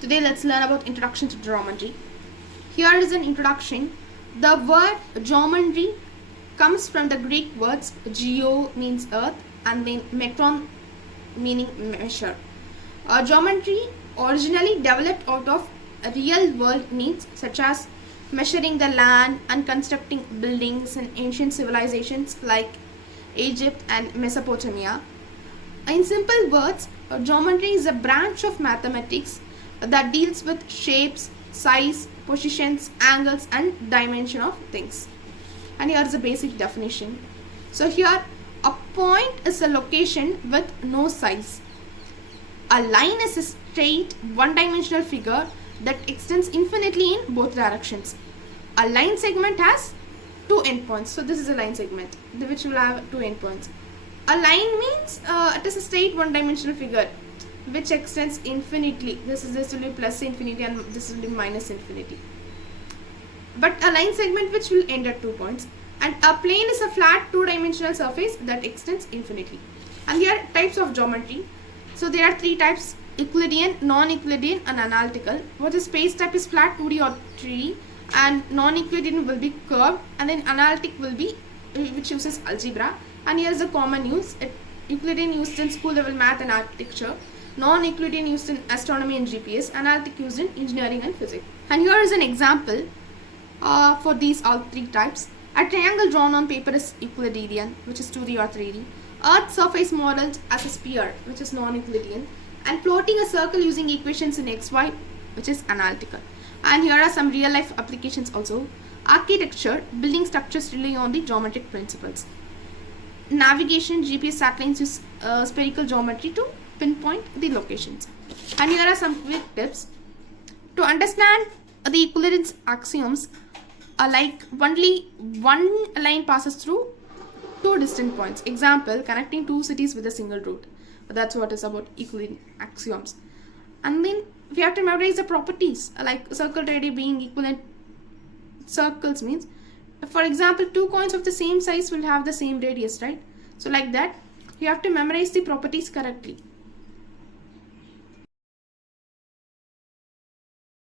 Today let's learn about introduction to geometry. Here is an introduction. The word geometry comes from the Greek words geo means earth and then metron meaning measure. Geometry originally developed out of real world needs such as measuring the land and constructing buildings in ancient civilizations like Egypt and Mesopotamia. In simple words, geometry is a branch of mathematics that deals with shapes, size, positions, angles and dimension of things. And here is a basic definition. So here a point is a location with no size. A line is a straight one-dimensional figure that extends infinitely in both directions. A line segment has two endpoints. So this is a line segment which will have two endpoints. A line means it is a straight one-dimensional figure which extends infinitely. This will be plus infinity and this will be minus infinity. But a line segment which will end at 2 points. And a plane is a flat two-dimensional surface that extends infinitely. And here are types of geometry. So there are three types: Euclidean, non-Euclidean and analytical. What is space type is flat 2D or 3D, and non-Euclidean will be curved, and then analytic will be which uses algebra. And here is the common use. Euclidean used in school level math and architecture, non-Euclidean used in astronomy and GPS, analytic used in engineering and physics. And here is an example for these all three types. A triangle drawn on paper is Euclidean, which is 2D or 3D. Earth's surface modeled as a sphere, which is non-Euclidean. And plotting a circle using equations in XY, which is analytical. And here are some real life applications also. Architecture, building structures rely on the geometric principles. Navigation, GPS satellites use spherical geometry to pinpoint the locations. And here are some quick tips. To understand the equivalence axioms, like only one line passes through two distant points. Example, connecting two cities with a single route. That's what is about equivalent axioms. And then we have to memorize the properties, like circle radius being equivalent circles means, for example, two coins of the same size will have the same radius, right? So like that, you have to memorize the properties correctly.